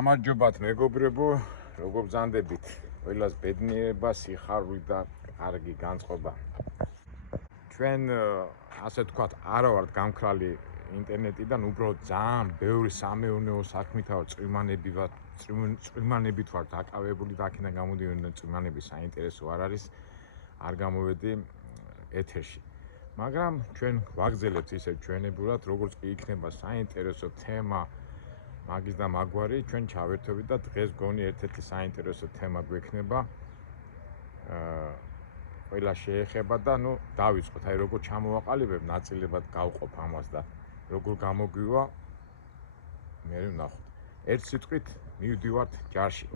გამარჯობათ მეგობრებო, როგორ ბრძანდებით? ყველას ბედნიერება, სიხარული და კარგი განწყობა. ჩვენ ასე ვთქვათ, არა ვართ გამქრალი ინტერნეტიდან, უბრალოდ ძალიან ბევრი სამეურნეო საქმით ვართ, წვიმანებით ვართ დაკავებული და აქედან გამოდიოდნენ წვიმანები საინტერესო არ არის, არ გამოვედი ეთერში. მაგრამ ჩვენ ვაგზელებთ ისევ ჩვენებურად, როგორც კი იქნება საინტერესო თემა მაგის და მაგვარი, ჩვენ ჩავერთვებით და დღეს გონი ერთ-ერთი საინტერესო თემა გვექნება. ყველა შეეხება და დავიწყოთ, აი როგორ ჩამოვაყალიბებ, ნაწილებად გავყოფ ამას და როგორ გამოგვივა, მე ვნახოთ. ერთ სიტყვით მივდივართ ჯარში.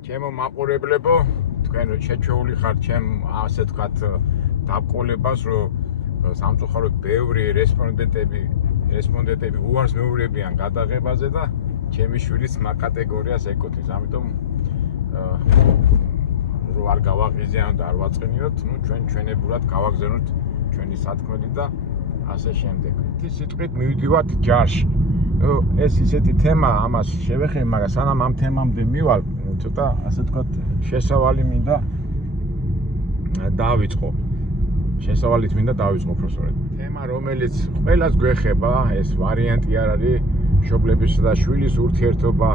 ჩემო მაყურებლებო, თქვენ შეჩეული ხართ ჩემ ასე ვთქვათ დაბყოლებას, რომ სამწუხაროდ ბევრი რესპონდენტები უარს მეუბნებიან გადაღებაზე და ჩემი შვილის მაგ კატეგორიას ეკუთვნის. ამიტომ რომ არ გავაღიზიანოთ და არ ვაწყენიოთ, ჩვენ ჩვენებურად გავაგზავნოთ ჩვენი სათქმელი და ასე შემდეგ. ერთი სიტყვით მივდივართ ჯარში. ეს ისეთი თემა, ამას შევეხები, მაგრამ სანამ ამ თემამდე მივალ, ცოტა ასე ვთქვათ შესავალი მინდა დავიწყო. შესავალით მინდა დავიწყო პროფესორად. თემა რომელიც ყველას გვეხება, ეს ვარიანტი არ არის მშობლების და შვილის ურთიერთობა,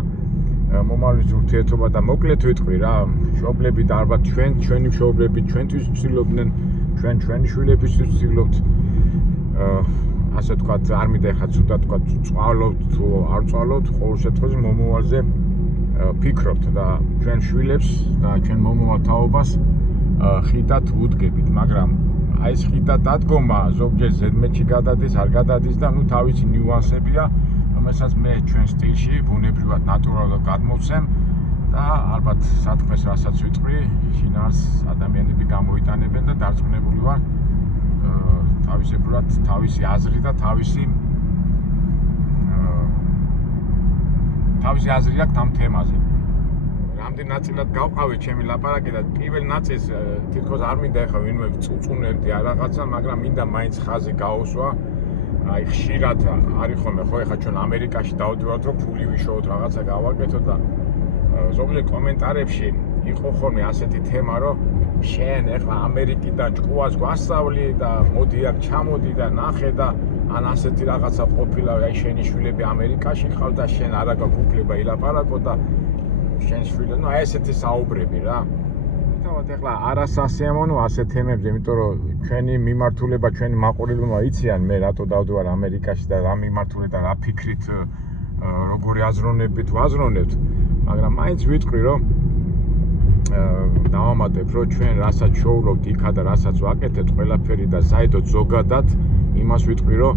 მომავლის ურთიერთობა და მოკლედ ვიტყვი რა, მშობლები და ალბათ ჩვენი მშობლები ჩვენთვის ვცდილობდნენ, ჩვენი შვილებისთვის ვცდილობთ. ასე ვთქვათ, არ მინდა ეხლა ცუდად ვთქვათ, წვალობთ თუ არ წვალობთ, ყოველ შემთხვევაში მომავალზე ფიქრობთ და ჩვენ შვილებს და ჩვენ მომავალ თაობას ხიდად ვუდგებით, მაგრამ აი ეს ხიდად დადგომა ზოგჯერ ზედმეტში გადადის, არ გადადის და თავისი ნიუანსებია, რომელსაც მე ჩვენ სტილში ბუნებრივად ნატურალურად გადმოვცემ და ალბათ სათქმეს რასაც ვიტყვი, შინაარს ადამიანები გამოიტანებენ და დარწმუნებული ვარ თავისებურად თავისი აზრი და თავისი აზრი აქვს ამ თემაზე. რამდენ ნაწილად გავყავით ჩემი ლაპარაკი და პირველ ნაწილს თითქოს არ მინდა ეხლა ვინმე წუწუნებდი არ რაღაცა, მაგრამ მინდა მაინც ხაზი გაუსვა. აი ხშირად არის ხოლმე ხო ეხლა ჩვენ ამერიკაში დავდივართ რომ ფული ვიშოვოთ რაღაცა გავაკეთოთ და ზოგიერთ კომენტარებში იყო ხოლმე ასეთი თემა რომ შენ ეხლა ამერიკიდან ჭკუას გვასწავლი და მოდი აქ ჩამოდი და ნახე და ან ასეთი რაღაცა ყოფილა აი შენი შვილები ამერიკაში ყავს და შენ არა გაქვს უფლება ილაპარაკო და შენ შვილო, აი ესეთი საუბრები რა. თავად ეხლა არასასიამოვნო ასეთ თემებზე, იმიტომ რომ ჩვენი მიმართულება, ჩვენი მაყურებელმა იციან მე რატო დავდივარ ამერიკაში და რა მიმართულებით და რა ფიქრით, როგორი აზროვნებით ვაზროვნებთ, მაგრამ მაინც ვიტყვი რომ დავამატებ რომ ჩვენ რასაც შოულობთ იქა და რასაც ვაკეთებთ ყველაფერი და საერთოდ ზოგადად იმას ვიტყვი რომ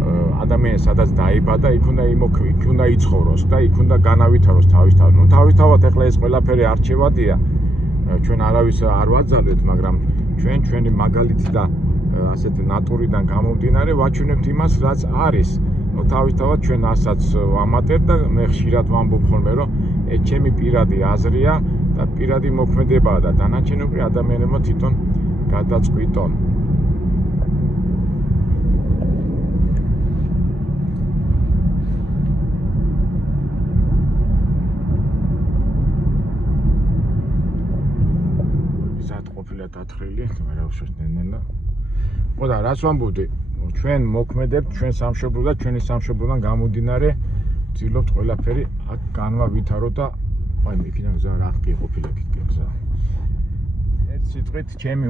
ადამიანი სადაც დაიბადა, იქ უნდა იცხოვროს და იქ უნდა განავითაროს თავისთავად. თავისთავად ეხლა ეს ყველაფერი არჩევადია. ჩვენ არავის არ ვაძალეთ, მაგრამ ჩვენი მაგალითი და ასეთი ნატურიდან გამომდინარე ვაჩვენებთ იმას, რაც არის. თავისთავად ჩვენ ასაც ვამატებთ და მე ხშირად ვამბობ ხოლმე, რომ ეს ჩემი პირადი აზრია და პირადი მოქმედებაა და დანარჩენები ადამიანებმა თვითონ გადაწყვიტონ. დათხრილი, მე რა უშავს ნენელა. ხო და რაც ვამბობდი, ჩვენ მოქმედებთ ჩვენ სამშობლო და ჩვენი სამშობლოდან გამომდინარე ვცდილობთ ყველაფერი აქ განვავითაროთ და აი მეკინა გზა რა ყოფილა იქ გზა. ერთ სიტყვით ჩემი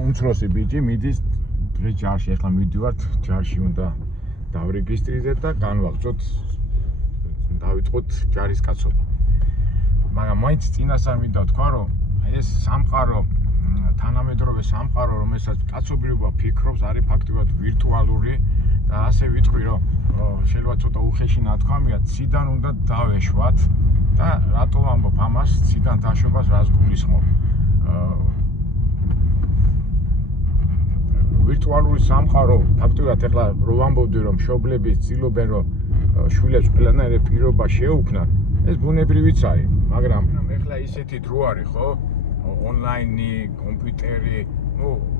უმცროსი ბიჭი მიდის დღეს ჯარში, ეხლა მივდივართ ჯარში, უნდა დავრეგისტრირდეთ და განვაგრძოთ დავიწყოთ ჯარისკაცობა. მაგრამ მაინც წინასწარ მინდა ვთქვა, რომ ეს სამყარო თანამედროვე სამყარო, რომელსაც კაცობრიობა ფიქრობს, არის ფაქტობრივად ვირტუალური და ასე ვიტყვი, რომ შეიძლება ცოტა უხეში ნათქვამია, ციდან უნდა დავეშვათ და რატო ვამბობ ამას, ციდან დაშვებას რას გულისხმობ. ვირტუალური სამყარო ფაქტობრივად ეხლა რო ვამბობდი, რომ მშობლები ცდილობენ, რომ შვილებს ყველანაირი პირობა შეუქმნათ, ეს ბუნებრივიც არის, მაგრამ ეხლა ისეთი დრო არის, ხო? ონლაინი, კომპიუტერი,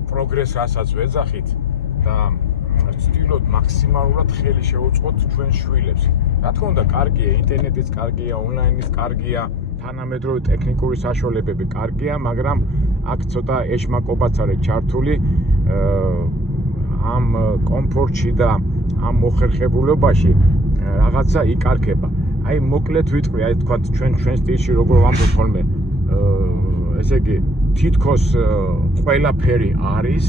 პროგრესს რასაც ვეძახით და ვცდილობთ მაქსიმალურად ხელი შევუწყოთ ჩვენ შვილებს. Რა თქმა უნდა, კარგია, ინტერნეტიც კარგია, ონლაინიც კარგია, თანამედროვე ტექნიკური საშუალებები კარგია, მაგრამ აქ ცოტა ეშმაკობაც არის ჩართული ამ კომფორტში და ამ მოხერხებულობაში რაღაცა იკარგება. Აი მოკლედ ვიტყვი, აი თქვა ჩვენ სტილში როგორ ვამბობ ხოლმე, ესე იგი თითქოს ყველაფერი არის,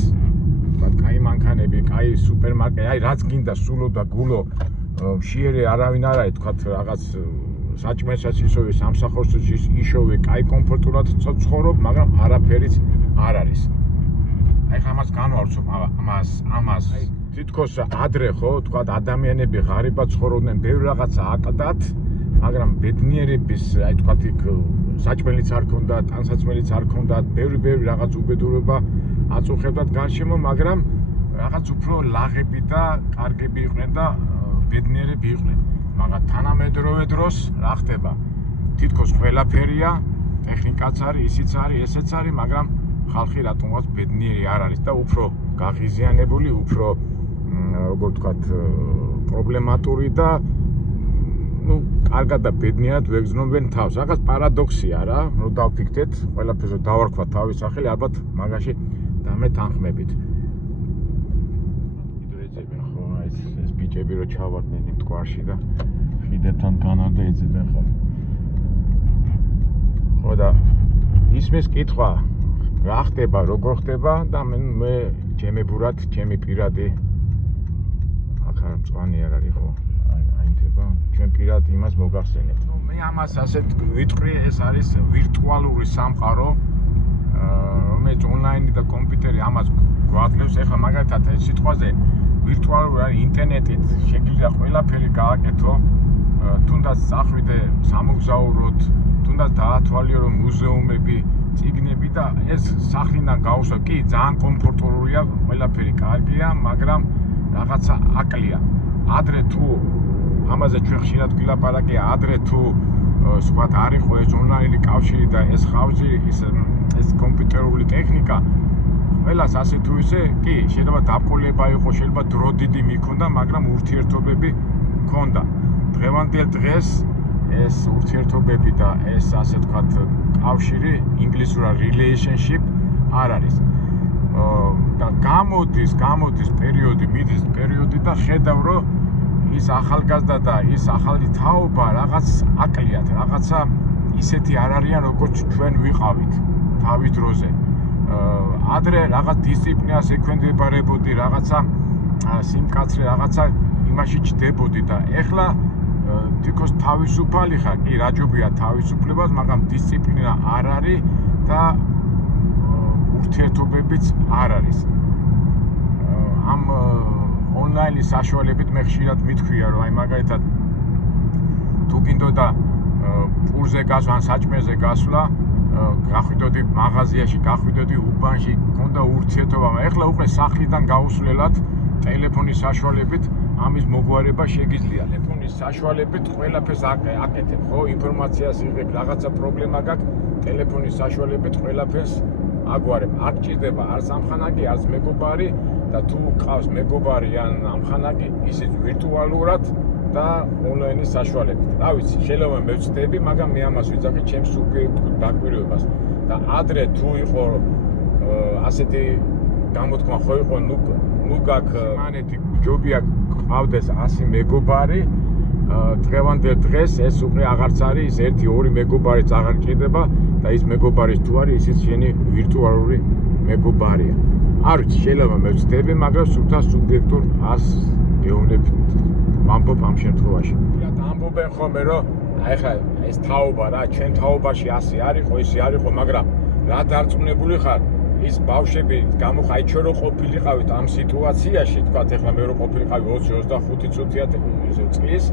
თქვა კაი მანქანები, კაი სუპერმარკეტი, აი რაც გინდა სულო და გულო, მშიერე არავინ არ არის, თქვა რაღაც საჭმელსაც ისოვე, სამსახურსაც ისოვე, კაი კომფორტულად ცხოვრობ, მაგრამ არაფერიც არ არის. აი ხა ამას განვავრცობ ამას. თითქოს ადრე ხო, თქვა ადამიანები ღარიბად ცხოვრობდნენ, ბევრი რაღაცა აყდათ, მაგრამ ბედნიერების, აი თქვა იქ საჭმელიც არ ქონდათ, ტანსაცმელიც არ ქონდათ, ბევრი რაღაც უბედურება აწუხებდათ გარშემო, მაგრამ რაღაც უფრო ლაღები და კარგები იყვნენ და ბედნიერები იყვნენ. მაგრამ თანამედროვე დროს რა ხდება? თითქოს ყველაფერია, ტექნიკაც არის, ისიც არის, ესეც არის, მაგრამ ხალხი რატომღაც ბედნიერი არ არის და უფრო გაღიზიანებული, უფრო როგორ ვთქვათ, პრობლემატური და კარგად და ბედნიერად ვეგრძნობენ თავს. რაღაც პარადოქსია რა, რომ დავფიქრდეთ, ყველაფერზე დავარქვათ თავის სახელი, ალბათ მაგაში დამეთანხმებით. კიდევ ეძებენ ხო, ეს ბიჭები რო ჩავარდნენ იმ მტკვარში და ხიდებთან განარდა ეძებენ ხო. ხო და ისმის კითხვა რა ხდება, როგორ ხდება და მე ჩემებურად, ჩემი პირადი აქ არ მწვანე არ არის ხო? აინდება, ჩვენ პირად იმას მოგახსენებთ. მე ამას ასეთ ვიტყვი, ეს არის ვირტუალური სამყარო, რომელიც ონლაინი და კომპიუტერი ამას გვაძლევს. ეხლა მაგალითად ეს სიტყვაზე ვირტუალური არის ინტერნეტით შეგიძლია ყველაფერი გააკეთო, თუნდაც წახვიდე სამოგზაუროდ, თუნდაც დაათვალიერო მუზეუმები, წიგნები და ეს სახლიდან გავუსვა, კი ძალიან კომფორტულია, ყველაფერი კარგია, მაგრამ რაღაცა აკლია. ადრე თუ ამაზე ჩვენ ხშირად გვილაპარაკია, ადრე თუ სხვათ არ იყო ეს ონლაინი კავშირი და ეს ხავსი, ეს კომპიუტერული ტექნიკა, ყველას ასე თუ ისე, კი, შეიძლება დაბყოლება იყო, შეიძლება დრო დიდი მიქონდა, მაგრამ ურთიერთობები ჰქონდა. დღევანდელ დღეს ეს ურთიერთობები და ეს ასე ვთქვათ კავშირი, ინგლისურად relationship არ არის. და გამოდის პერიოდი, მიდის პერიოდი და ხედავ, რომ ის ახალგაზრდა და ის ახალი თაობა რაღაც აკლიათ, რაღაცა ისეთი არ არიან, როგორც ჩვენ ვიყავით თავის დროზე. ადრე რაღაც დისციპლინას ექვემდებარებოდი, რაღაცა სიმკაცრე, რაღაცა იმაში ჯდებოდი და ეხლა თითქოს თავისუფალი ხარ, კი, რაჯობია თავისუფლებას, მაგრამ დისციპლინა არ არის და ურთიერთობებიც არ არის. ამ ონლაინის საშუალებით მე ხშირად მithქვია, რომ აი მაგალითად თუ გინდოდა პურზე გასვლა, ან საჭმელზე გასვლა, გახვიდოდი მაღაზიაში, გახვიდოდი უბანში, მქონდა ურთიერთობა, ეხლა უკვე სახლიდან გაუსვლელად ტელეფონის საშუალებით ამის მოგვარება შეგიძლია. ტელეფონის საშუალებით ყველაფერს აკეთებ, ხო, ინფორმაციას იღებ, რაღაცა პრობლემა გაქვს, ტელეფონის საშუალებით ყველაფერს აგვარებ. არ გჭირდება არც ამხანაგი, არც მეგობარი და თუ ყავს მეგობარი ან ამხანაგი, ისიც ვირტუალურად და ონლაინის საშუალებით. რა ვიცი, შეიძლება მე ვწდები, მაგრამ მე ამას ვიძახი ჩემს სუბიექტურ დაკვირვებას. და ადრე თუ იყო ასეთი გამოთქმა ხო იყო, ნუ გაქვს მანეთი ჯობია ყავდეს 100 მეგობარი, დღევანდელ დღეს ეს უკვე აღარც არის, ის 1-2 მეგობარიც აღარ გჭირდება და ის მეგობარის თუ არის, ისიც შენი ვირტუალური მეგობარია. არ ვიცი, შეიძლება მე ვწდები, მაგრამ სულთა სუბიექტურ ას გეუბნებით ვამბობ ამ შემთხვევაში. ამბობენ ხოლმე, რომ აი ხა ეს თაობა რა, ჩვენ თაობაში ასე არ იყო, ისე არ იყო, მაგრამ რა დარწმუნებული ხარ, ის ბავშვები გამოხაი ჩვენ რო ყოფილიყავით ამ სიტუაციაში, თქვათ ეხლა მე რო ყოფილიყავი 20-25 წლის,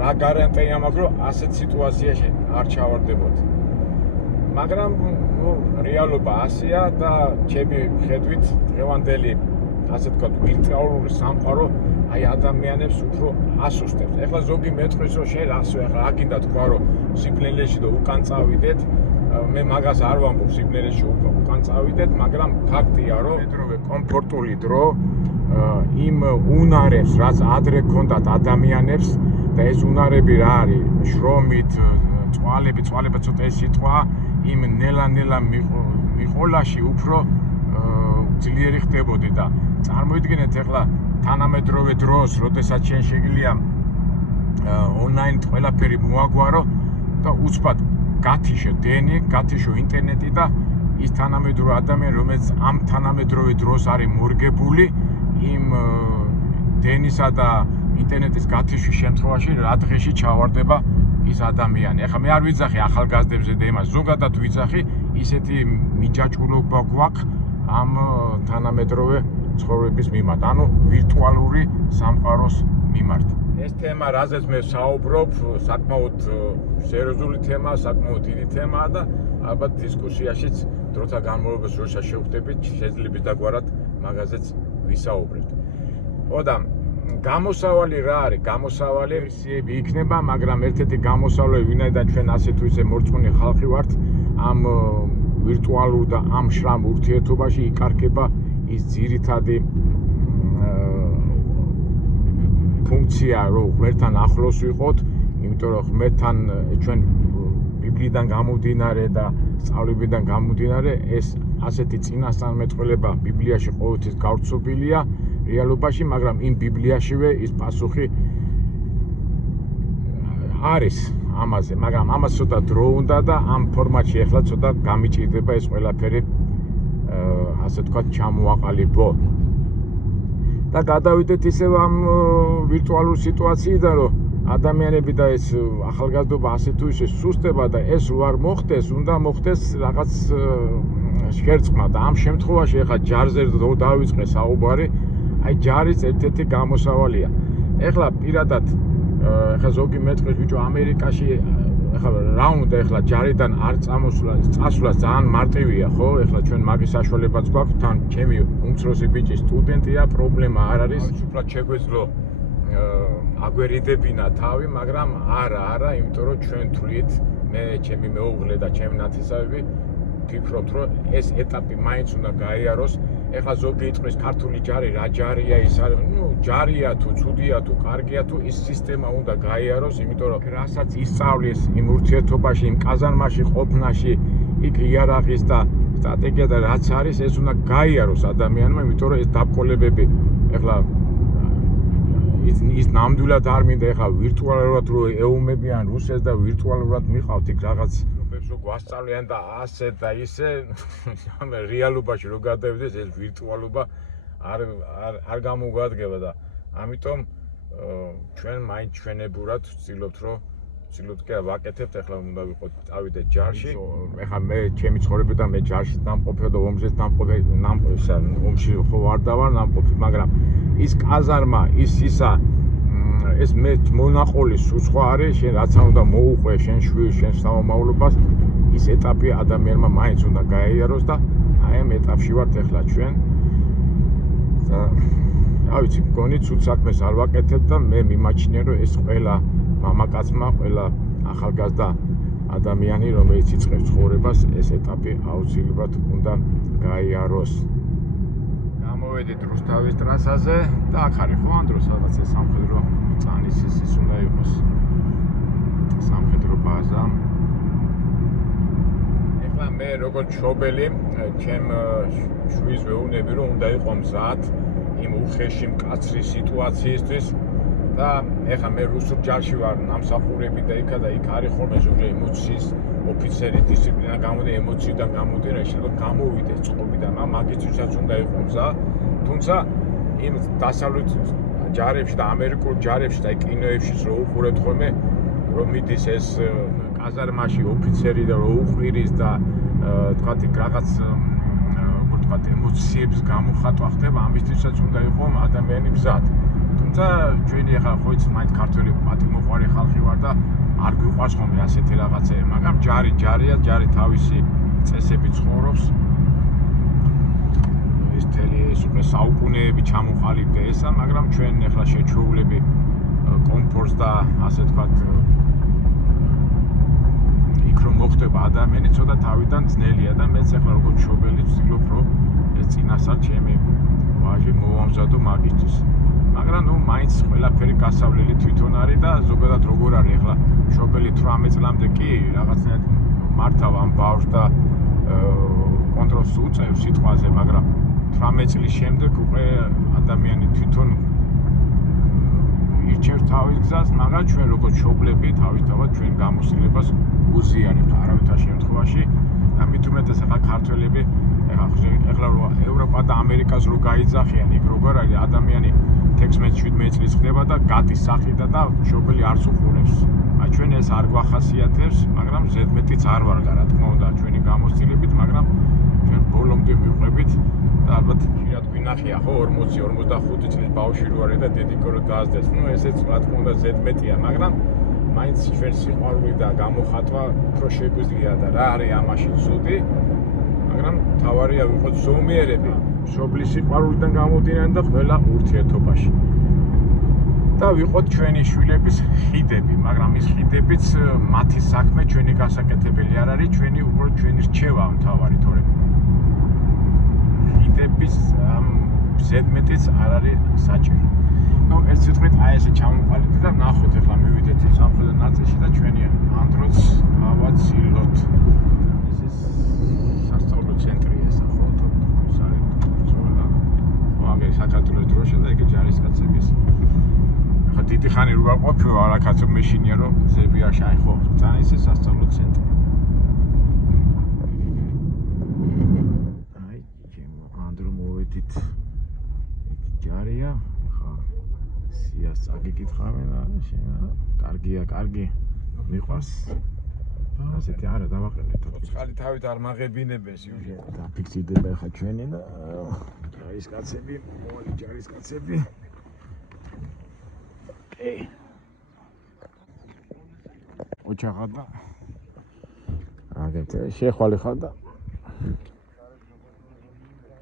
რა გარანტია მაქვს, რომ ასეთ სიტუაციაში არ ჩავარდებოდი. მაგრამ რეალობა ასეა და ჩემი ხედვით დღევანდელი ასე ვთქვათ ვირტუალური სამყარო აი ადამიანებს უფრო ასუსტებს. ეხლა ზოგი მეტყვის, რომ შენ ახლა რა გინდა თქვა, რომ სიბნელეში და უკან წავიდეთ, მე მაგას არ ვამბობ სიბნელეში უკან წავიდეთ, მაგრამ ფაქტია, რომ მეტროვე კომფორტული დრო იმ უნარებს, რაც ადრე ჰქონდათ ადამიანებს და ეს უნარები რა არის? შრომით, წვალება ცოტა ეს სიტყვა, იმ ნელა-ნელა მიყოლაში უფრო ძლიერი ხდებოდი და წარმოიდგინეთ ახლა თანამედროვე დროს, როდესაც შენ შეგიძლია ონლაინით ყველაფერი მოაგვარო და უცბად გათიშო დენი, გათიშო ინტერნეტი და ის თანამედროვე ადამიანი, რომელიც ამ თანამედროვე დროს არის მორგებული, იმ დენისა და ინტერნეტის გათიშვის შემთხვევაში რა დღეში ჩავარდება ის ადამიანი. ეხლა მე არ ვიძახი ახალგაზრდებზე და იმას, ზოგადად ვიძახი, ისეთი მიჯაჭვულობა გვაქვს ამ თანამედროვე ცხოვრების მიმართ, ანუ ვირტუალური სამყაროს მიმართ. ეს თემა, რაზეც მე საუბრობ, საკმაოდ სერიოზული თემაა, საკმაოდ დიდი თემაა და ალბათ დისკუსიაშიც დროთა განმავლობაში როცა შევხვდებით, შეიძლება დაგვარად მაგაზეც ვისაუბრებთ. ოდა გამოსავალი რა არის? გამოსავალი ვერსიები იქნება, მაგრამ ერთ-ერთი გამოსავალი, ვინაიდან ჩვენ ასე თუ ისე მორწმუნე ხალხი ვართ, ამ ვირტუალურ და ამ შრამ ურთიერთობაში იკარგება ის ძირითადი ფუნქცია, რომ ღმერთთან ახლოს ვიყოთ, იმიტომ რომ ღმერთთან ჩვენ ბიბლიიდან გამომდინარე და სწავლებიდან გამომდინარე, ეს ასეთი წინასწარმეტყველება ბიბლიაში ყოველთვის გავრცობილია რეალობაში, მაგრამ იმ ბიბლიაშივე ის პასუხი არის ამაზე, მაგრამ ამას ცოტა დრო უნდა და ამ ფორმატში ახლა ცოტა გამიჭირდება ეს ყველაფერი ასე თქვა ჩამოაყალიბო. და გადავიდეთ ისევ ამ ვირტუალურ სიტუაციიდან, რომ ადამიანები და ეს ახალგაზრდობა ასე თუ ისე სუსტება და ეს რო არ მოხდეს, უნდა მოხდეს რაღაც შერწყმა და ამ შემთხვევაში ახლა ჯარზე რო დავიწყე საუბარი, აი ჯარის ერთ-ერთი გამოსავალია. ეხლა პირადად ეხლა ზოგი მეტყვის ბიჭო ამერიკაში ეხლა რა უნდა ეხლა ჯარიდან არ წასვლა ძალიან მარტივია, ხო? ეხლა ჩვენ მაგის საშუალებაც გვაქვს, თან ჩემი უმცროსი ბიჭი სტუდენტია, პრობლემა არ არის. უბრალოდ შეგვეძლო აგვერიდებინა თავი, მაგრამ არა, იმიტომ რომ ჩვენ თვლით, მე, ჩემი მეუღლე და ჩემი ნათესავები ვფიქრობთ, რომ ეს ეტაპი მაინც უნდა გაიაროს. ეხლა ზოგი იტყვის ქართული ჯარი რა ჯარია, ის არის, ჯარია თუ ცუდია თუ კარგია თუ ის სისტემა უნდა გაიაროს, იმიტომ რომ რასაც ისწავლის იმ ურთიერთობაში, იმ კაზარმაში ყოფნაში, იქ იარაღის და სტრატეგია და რაც არის, ეს უნდა გაიაროს ადამიანმა, იმიტომ რომ ეს დაბკოლებები ეხლა ის ნამდვილად არ მინდა ეხლა ვირტუალურად რო ეუმებიან რუსეთს და ვირტუალურად მიყავთ იქ რაღაც რო გვასწავლიან და ასე და ისე, რეალობაში რო გადავიდეს ეს ვირტუალობა არ გამოგვადგება და ამიტომ ჩვენ მაინც ჩვენებურად ვცდილობთ კი ვაკეთებთ, ეხლა უნდა ვიყოთ წავიდეთ ჯარში. ეხლა მე ჩემი ცხოვრებიდან მე ჯარში დამყოფე და ომზეც დამყოფე, ომში ხო არ დავარ დამყოფი, მაგრამ ის კაზარმა, ისა ეს მე მონაყოლი სხვა არის, შენ რაც უნდა მოუყვე შენ შვილს, შენ სამომავლობას, ის ეტაპი ადამიანმა მაინც უნდა გაიაროს და აი ამ ეტაპში ვართ ეხლა ჩვენ. და რა ვიცი, მგონი ცუდ საქმეს არ ვაკეთებ და მე მიმაჩნია, რომ ეს ყველა მამაკაცმა, ყველა ახალგაზრდა ადამიანი, რომელიც იწყებს ცხოვრებას, ეს ეტაპი აუცილებლად უნდა გაიაროს. გამოვედით რუსთავის ტრასაზე და აქ არის ხო ამ დროს რაღაც ეს სამხედრო წანის ის უნდა იყოს სამხედრო ბაზა. ეხლა მე როგორც მშობელი, ჩემ შვილს ვეუბნები, რომ უნდა იყო მზად იმ უხეში მკაცრი სიტუაციისთვის და ეხლა მე რუსულ ჯარში ვარ ნამსახურები და იქ არის ხოლმე ზოგიერთი ემოციის ოფიცერი დისციპლინა გამოდი ემოციიდან გამოდენა შეიძლება გამოვიდეს წყობიდან, მაგისტრსაც უნდა იყო მზა, თუმცა იმ დასავლეთ ჯარებში და ამერიკულ ჯარებში და კინოებშიც რო უყურეთ ხოლმე რომ მიდის ეს კაზარმაში ოფიცერი და რო უყვირის და თქვათ იქ რაღაც როგორ თქვათ ემოციების გამოხატვა ხდება, ამისთვისაც უნდა იყო ადამიანი მზად. თუმცა ჩვენი ახლა ხო იცით მაინც ქართველი პატიმოყვარე ხალხი ვარ და არ გვიყვარს ხოლმე ასეთი რაღაცები, მაგრამ ჯარია, ჯარი თავისი წესები ცხოვრობს. ეს თელი ეს უკვე საუკუნეები ჩამოყალიბდა ესა, მაგრამ ჩვენ ახლა შეჩვეულები კომფორტს და ასე თქვათ იქ რომ მოხდება ადამიანი ცოტა თავიდან ძნელია და მეც ახლა როგორც მშობელი ვცდილობ რომ ეს წინასწარ ჩემი ვაჟი მოვამზადო მაგისთვის. მაგრამ ნუ მაინც ყველაფერი გასავლელი თვითონ არის და ზოგადად როგორ არის ახლა მშობელი 18 წლამდე კი რაღაცნაირად მართავ ამ ბავშვს და კონტროლს უწევს სიტყვაზე, მაგრამ 18 წლის შემდეგ უკვე ადამიანი თვითონ ირჩევს თავის გზას, მაგრამ ჩვენ როგორც მშობლები თავისთავად ჩვენ გამოსილებას უზიარებთ არავითარ შემთხვევაში და მით უმეტეს ახლა ქართველები ახლა ევროპა და ამერიკას რო გაიძახიან, იქ როგორ არის ადამიანი 16-17 წლის ხდება და გადის სახლიდან და მშობელი არც უყურებს. აი ჩვენ ეს არ გვახასიათებს, მაგრამ ზედმეტიც არ ვარ რა თქმა უნდა ჩვენი გამოცდილებით, მაგრამ ჩვენ ბოლომდე მივყვებით და ალბათ შეიძლება გვინახია ხო 40-45 წლის ბავშვი რო არის და დედიკო რო დაასდეს. ნუ ესეც რა თქმა უნდა ზედმეტია, მაგრამ მაინც ჩვენ სიყვარული და გამოხატვა უფრო შეგვიძლია და რა არის ამაში ცუდი, მაგრამ თავარია ვიყოთ ზომიერები, მშობლის სიყვარულიდან გამომდინარე და ყველა ურთიერთობაში. და ვიყოთ ჩვენი შვილების ხიდები, მაგრამ ის ხიდებიც მათი საქმე ჩვენი გასაკეთებელი არ არის, ჩვენი უბრალოდ ჩვენი რჩევა მთავარი, თორემ ხიდების ზედმეტიც არ არის საჭირო. ნუ ერთ სიტყვით აი ესე ჩამოვყალიბდით და ნახოთ ახლა მივიდეთ სამხედრო ნაწილში და ჩვენი ანდროც გავაცილოთ. ეს ის სასწავლო ცენტრია სახელმწიფო სარეთო. აგე საქართველოს დროშა და ეგ ჯარისკაცების. ახლა დიდი ხანი რო ვაყოფილო არა კაცო მეშინია რომ ზები არ შაი ხო. ძალიან ისე სასწავლო ცენტრი. აი ჩემო ანდრო მოვედით. ჯარია. ახლა სიას წაგიკითხავენ რა შენ. კარგია, კარგი. მიყვარს. ასეთი არა დავაყენეთ. წყალი თავით არ მაღებინებენ სიუჟეტი. დაფიქსირდება ახლა ჩვენი და ჯარისკაცები, მოვალი ჯარისკაცები. ოჩახა და აგეთ შეხვალე ხარ და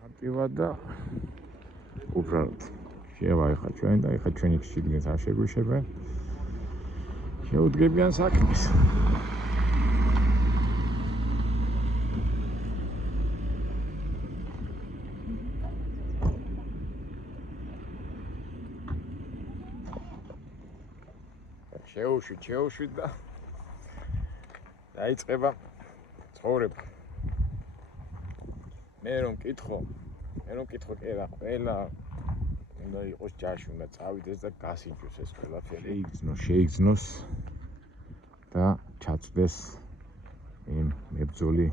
აქტივა და უბრალოდ შევა ახლა ჩვენ და ახლა ჩვენი შიგნით არ შეგვიშებენ. შეუდგებიან საქმეს. შეუშვით და დაიწყება ცხოვრება. მე რომ მკითხო კი რა ყველა უნდა იყოს ჯარში, უნდა წავიდეს და გასინჯოს ეს ყველაფერი. შეიგრძნოს და ჩაწვდეს იმ მებრძოლი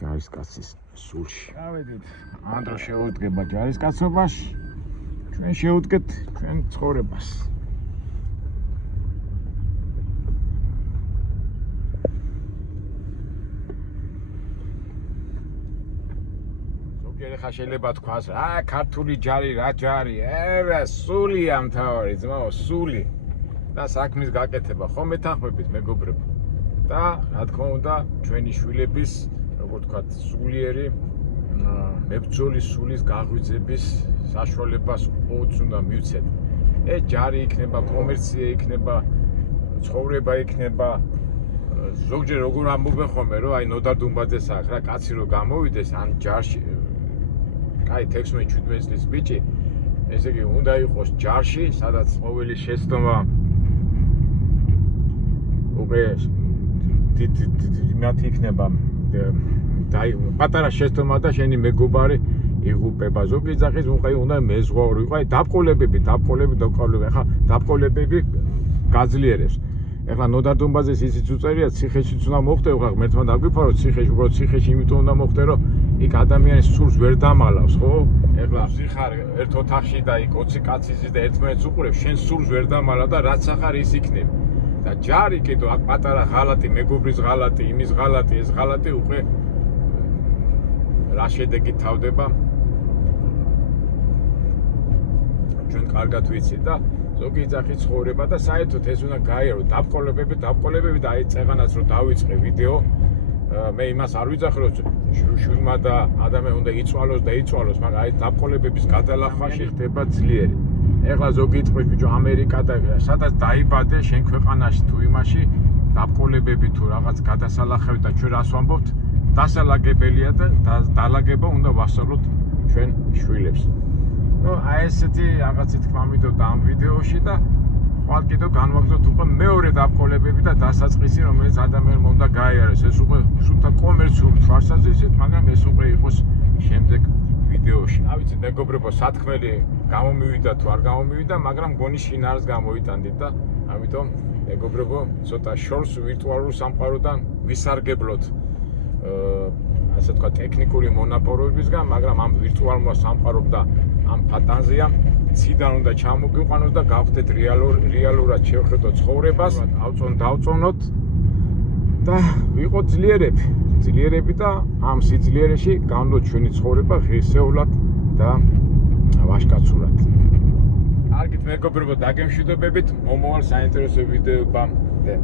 ჯარისკაცის სულში. გავედით, ანდრო შეუდგება ჯარისკაცობაში, ჩვენ შევუდგეთ ჩვენ ცხოვრებას. ხა შეიძლება თქვას რა ქართული ჯარი რა ჯარი ერა სულია მთავარი ძმაო სული და საქმის გაკეთება ხომ მეთანხმებით მეგობრებო და რა თქმა უნდა ჩვენი შვილების როგორ თქვა სულიერი მებრძოლის სულის გაღვიძების საშუალებას ოც უნდა მივცეთ. ეს ჯარი იქნება, კომერცია იქნება, ცხოვრება იქნება. ზოგჯერ როგორ ამბობენ ხოლმე რომ აი ნოდარ დუმბაძეს აქვს რა კაცი რო გამოვიდეს ან ჯარში აი 16-17 წლის ბიჭი, ესე იგი უნდა იყოს ჯარში, სადაც ყოველი შეცდომა უკვე მათ იქნება პატარა შეცდომა და შენი მეგობარი იღუპება. ზოგი ძახის უნდა მეზღვაური იყო, აი დაბყოლებები, ახლა დაბყოლებები გაძლიერებს. ახლა ნოდარ დუმბაძეს ისიც უწერია, ციხეშიც უნდა მოხდე, ახლა ღმერთმა დაგვიფარო ციხეში, უბრალოდ ციხეში იმიტომ უნდა მოხდე, რომ იქ ადამიანის სულს ვერ დამალავს, ხო? ახლა ზიხარ ერთ ოთახში და იქ 20 კაცი ზის და ერთმანეთს უყურებს, შენ სულს ვერ დამალა და რაც ახარ ის იქნება. და ჯარი კიდო აქ პატარა ღალატი, მეგობრის ღალატი, იმის ღალატი, ეს ღალატი უკვე რა შედეგით თავდება? ჩვენ კარგად ვიცით და ზოგი ძახის ცხოვრება და საერთოდ ეს უნდა გაიარო დაბყოლებები და აი წეღანაც რომ დავიწყე ვიდეო მე იმას არ ვიძახე რომ შვილმა და ადამიანი უნდა იწვალოს, მაგრამ აი დაბყოლებების გადალახვაში ხდება ძლიერი. ეხლა ზოგი იტყვით ბიჭო ამერიკა და სადაც დაიბადე შენ ქვეყანაში თუ იმაში დაბყოლებები თუ რაღაც გადასალახები და ჩვენ რას ვამბობთ დასალაგებელია და დალაგება უნდა ვასწავლოთ ჩვენ შვილებს. ნუ აი ესეთი რაღაცი თქმა მინდოდა ამ ვიდეოში და ხვალ კიდევ განვაგრძოთ უკვე მეორე დაბრკოლებები და დასაწყისი, რომელიც ადამიანმა უნდა გაიარეს. ეს უკვე სულთა კომერციულ თვალსაზრისით, მაგრამ ეს უკვე იყოს შემდეგ ვიდეოში. რა ვიცი, მეგობრებო, სათქმელი გამომივიდა თუ არ გამომივიდა, მაგრამ გონი შინაარს გამოვიტანდით და ამიტომ მეგობრებო, ცოტა შორს ვირტუალურ სამყაროდან ვისარგებლოთ ასე თქვა ტექნიკური მონაპოვებისგან, მაგრამ ამ ვირტუალურმა სამყარომ და ამ ფანტაზიამ ციდან უნდა ჩამოგიყვანოთ და გავხდეთ რეალურად შევხედოთ ცხოვრებას, დავწონოთ და ვიყოთ ძლიერები და ამ სიძლიერეში განვლოთ ჩვენი ცხოვრება ღირსეულად და ვაშკაცურად. კარგით მეგობრებო, დაგემშვიდობებით მომავალ საინტერესო ვიდეოებამდე.